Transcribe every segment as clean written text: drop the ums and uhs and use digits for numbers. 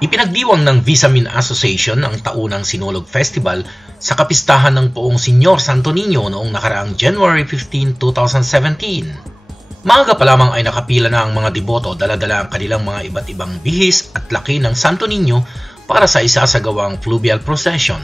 Ipinagdiwang ng Visamin Association ang taunang Sinulog Festival sa kapistahan ng Poong Senyor Santo Niño noong nakaraang January 15, 2017. Maaga pa lamang ay nakapila na ang mga deboto dala-dala ang kanilang mga iba't ibang bihis at laki ng Santo Niño para sa isasagawang fluvial procession.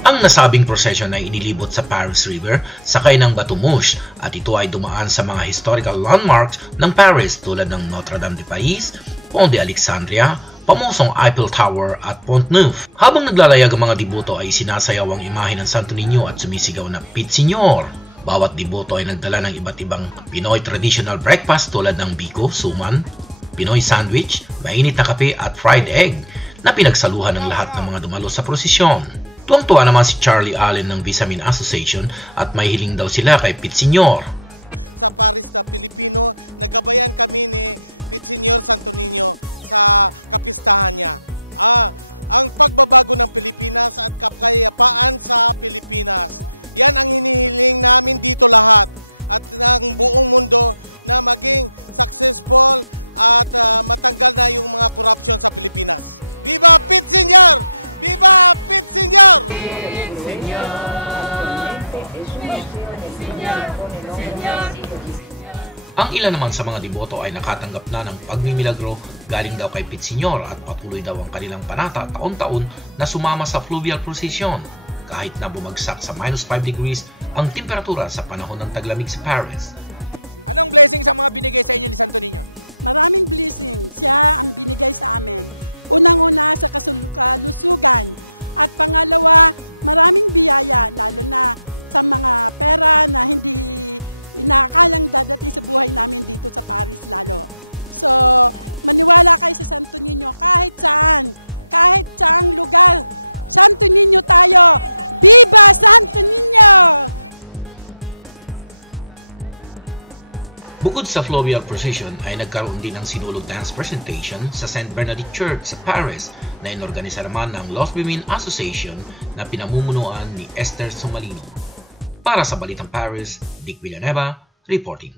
Ang nasabing procession ay inilibot sa Paris River sakay ng Bateau-Mouche at ito ay dumaan sa mga historical landmarks ng Paris tulad ng Notre Dame de Paris, Pont de Alexandria, pamosong Eiffel Tower at Pont Neuf. Habang naglalayag ang mga deboto ay sinasayaw ang imahe ng Santo Niño at sumisigaw na Pit Señor. Bawat deboto ay nagdala ng iba't ibang Pinoy traditional breakfast tulad ng biko, suman, Pinoy sandwich, mainit na kape at fried egg na pinagsaluhan ng lahat ng mga dumalo sa prosesyon. Tuwang-tuwa naman si Charlie Allen ng Visamin Association at may hiling daw sila kay Pit Señor. Sa Paris na Pilipino, nagabayan kami ni Pit Señor Santo Niño sa kapistahan niya. Ang pagbabago ng Pilipinas at kapayapaan sa Pilipinas. Yan ang hinihiling namin dito lahat at ng buong mundo na maging successful at matanggal na yung mga korupsyon sa Pilipinas. Viva Pit Señor! Viva Pit Señor! Ang ilan naman sa mga deboto ay nakatanggap na ng pagmimilagro galing daw kay Pit Señor at patuloy daw ang kanilang panata taon-taon na sumama sa fluvial procession kahit na bumagsak sa -5 degrees ang temperatura sa panahon ng taglamig sa Paris. Anong blessing sa mga binigay sa inyo ni Santo Niño? Maraming blessing. Siya ang binigay sa amin. Unang-una sa kalusugan at pangalawa, maraming biyaya lalo na sa mga pera na hindi inaakalang dadating sa buhay namin dito sa Paris lalo. So, maniwala kayo sa Santo Niño kahit saang lugar. Santo Niño tayo! Viva Santo Niño! Bukod sa fluvial procession ay nagkaroon din ng sinulog dance presentation sa St. Bernadette Church sa Paris na inorganisa naman ng Los Women Association na pinamumunuan ni Esther Somalino. Para sa Balitang Paris, Dick Villanueva reporting.